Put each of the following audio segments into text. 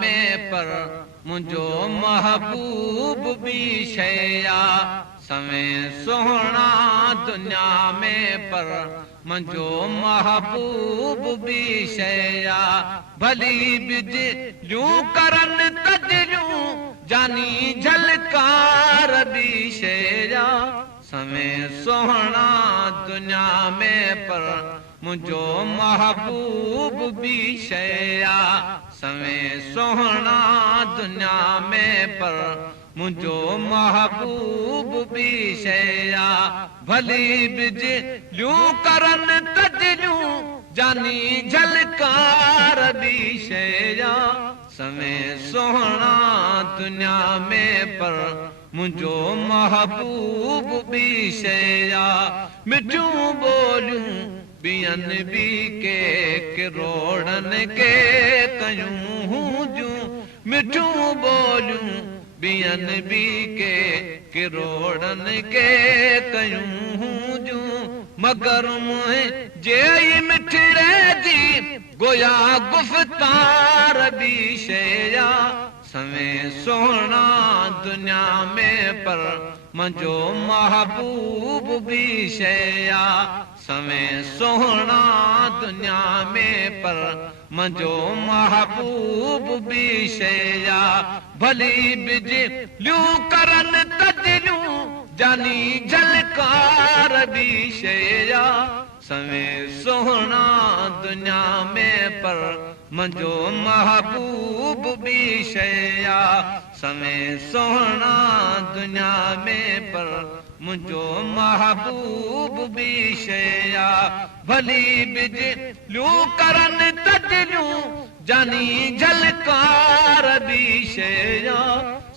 में पर मुझो महबूब भी शया समें सोहना दुनिया में पर मुझो महबूब भी शया भली बिज यूं करन तजलूं जानी झलकार भी शया समें सोहना दुनिया में पर मुझो महबूब भी शया समें सोहना दुनिया में पर मुझो महबूब भी शया भली बिज यूं करन तजलूं जानी झलकार भी शया समें सोहना दुनिया में पर मुझो महबूब भी शया मिठूं बोलूं बियन भी के किरोड़न के कयूं हूं जूं मिठूं बोलूं बियन भी के किरोड़न के कयूं हूं जूं मगर मुझे जे मिठड़े जी गोया गुफ्तार भी शया समें सोहना दुनिया में पर मुझो महबूब भी शया समें सोहना दुनिया में पर मुझो महबूब भी शया भली बिज ल्यूं करन तजलूं जानी झलकार भी शया समें सोहना दुनिया में पर मुझो महबूब भी शया समें सोहना दुनिया में पर मुझो महबूब भी शया भली बिज ल्यूं करन तजलूं जानी झलकार भी शया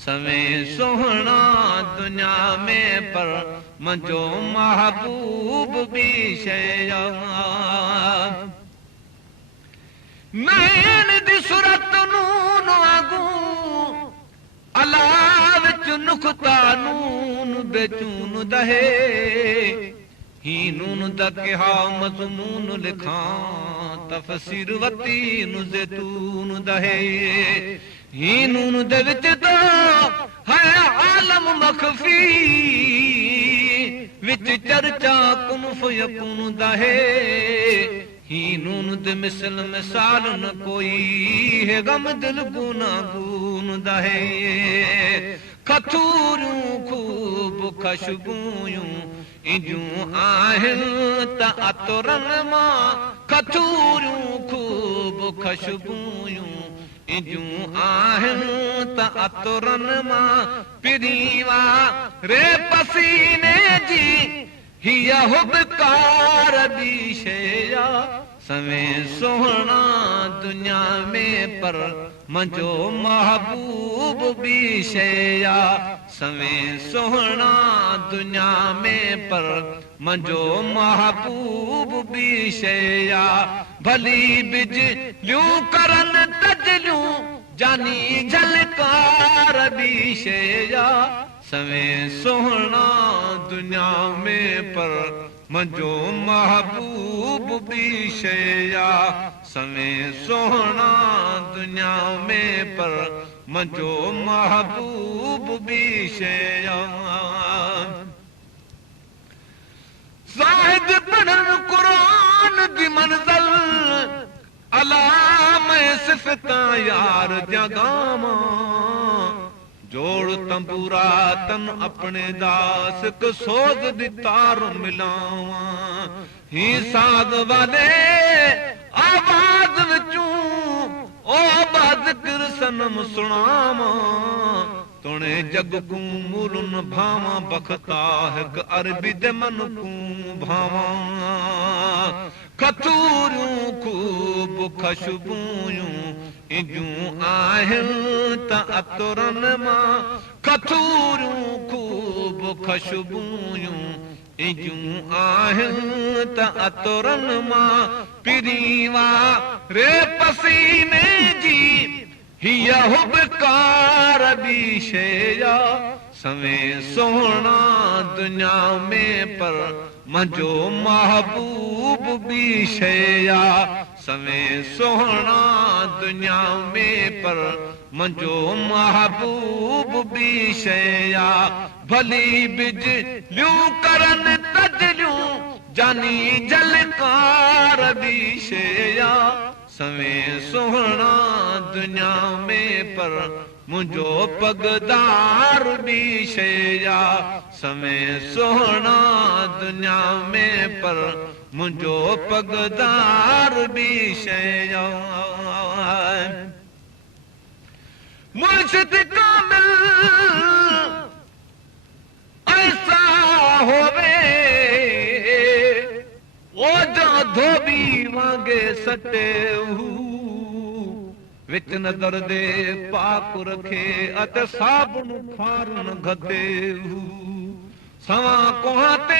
समें सोहना दुनिया में पर मुझो महबूब भी शया नैन दी सूरत नून वागूं अला विच नुक्ता नून बेचून दहे ही नून दा कहा मज़मून लिखां तफसीर वती नु ज़ैतून दहे ही नून दे विच तो है आलम मखफी विच चर्चा कुन फयकून दहे ही नून दे मिसल मिसाल न कोई है गम दिल गुना गुन दहे खतूरूं खूब खुशबूयूं इजूं आहिन त अतरन मां खतूरूं खूब खुशबूयूं इजूं आहिन त अतरन मां पिरीवा रे पसीने जी हिया हुबकार भी शया समें सोहना दुनिया में पर मुझो महबूब भी शया समें सोहना दुनिया में पर मुझो महबूब भी शया भली बिज ल्यूं करन तजलूं जानी झलकार भी शया समें सोहना दुनिया में पर मुझो महबूब भी शया समें सोहना दुनिया में पर मुझो महबूब भी शया ज़ाहिद पढ़न कुरान की मंज़िल अला मैं सिफ़ता यार जगामा जोड़ तंबूरा तन अपने दास को सोज दी तार मिलावा ही साध वाले आवाज विचूं ओ बाज कर सनम सुनावा तोने जग को मूलन भावा बखता है अरबी दे मन को भावा खतूरूं खूब खुशबूयूं इजूं आहिन त अतरन मां खतूरूं खूब खुशबूयूं इजूं आहिन त अतरन मां पिरीवा रे पसीने जी हिया हुबकार भी शया समें सोहना दुनिया में पर मुझो महबूब भी शया समें सोहना दुनिया में पर मुंहिंजो महबूब बि शया भली बिजलियूं करनि तजलियूं जानी जलकार बि शया समें सोहना दुनिया में पर मुंहिंजो पगदार बि शया समें सोहना दुनिया में पर मुंहिंजो पगदार बि शया मुर्शिद कामिल ऐसा होवे ओ जो धोबी वांगे सटे विच नज़र दे पाक रखे अत साबुन फारन घते सवा कोहाते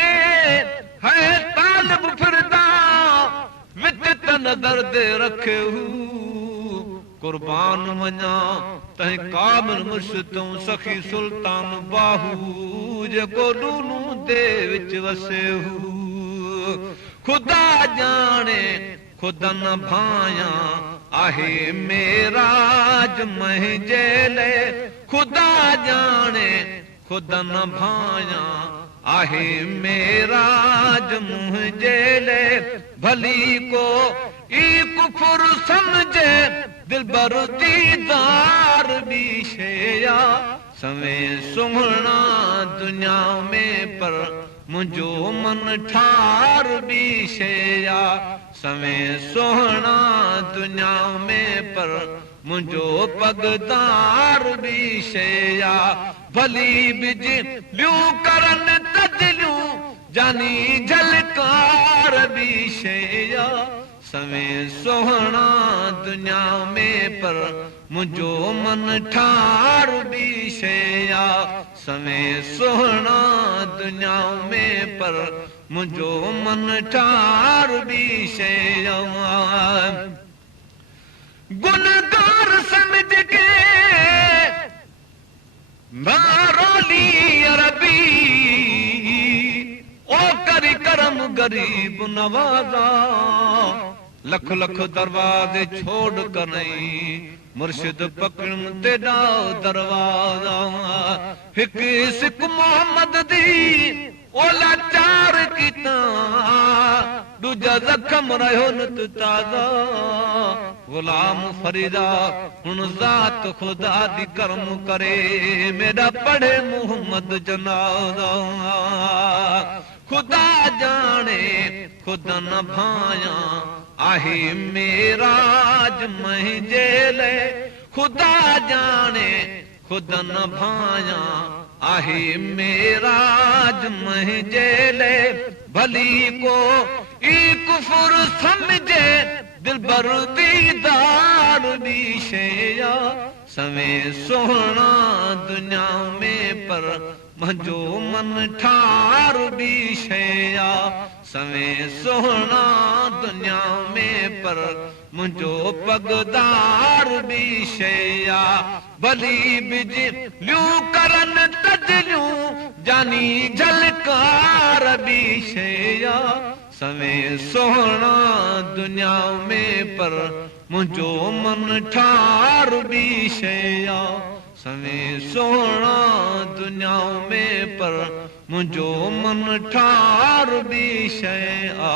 है तालिब फिरदा विच त नज़र दे रखे कुर्बान वञा तंहिं कामिल मुर्शिदों सखी सुल्तान बाहू जेको डूनू दे विच वसे खुदा जाने खुदा न भाया आहे मेराज मुंहिंजे लाइ खुदा जाने खुदा न भाया आहे मेराज मुंहिंजे लाइ भली को ई कुफर समझे दिलबर दीदार बि शया समें सुहिणा दुनिया में पर मुंहिंजो मन ठार बि शया समें सुहिणा दुनिया में पर मुंहिंजो पगदार बि शया भली बिजलियूं करनि तजलियूं जानी झलकार बि शया समें सुहिणा दुनिया में पर मुंहिंजो मन ठार बि शया समें सुहिणा दुनिया में पर मुंहिंजो मन ठार बि शया गुनगार समझ के मारोली अरबी ओ करी करम गरीब नवाजा लख लख दरवाजे छोड़ कर नहीं मुर्शिद पकड़ तेरा दरवाजा हिक सिख मोहम्मद दी ओला चार किता दूजा जख्म रहो न ताजा गुलाम फरीदा हुन जात खुदा दी करम करे मेरा पढ़े मोहम्मद जनाजा खुदा जाने खुदा न भाया आहे मेराज मुंहिंजे लाइ खुदा जाने खुदा न भाया आहे मेराज मुंहिंजे लाइ भली को ई कुफर समझे दिलबर दीदार बि शया समें सुहिणा दुनिया में पर मुंहिंजो मन ठार बि शया समें सुहिणा दुनिया में पर मुंहिंजो पगदार बि शया भली बिजलियूं करनि तजलियूं जानी झलकार बि शया समें सुहिणा दुनिया में पर मुंहिंजो मन ठार बि शया समें सुहिणा दुनिया में पर मुंहिंजो मन ठार बि शया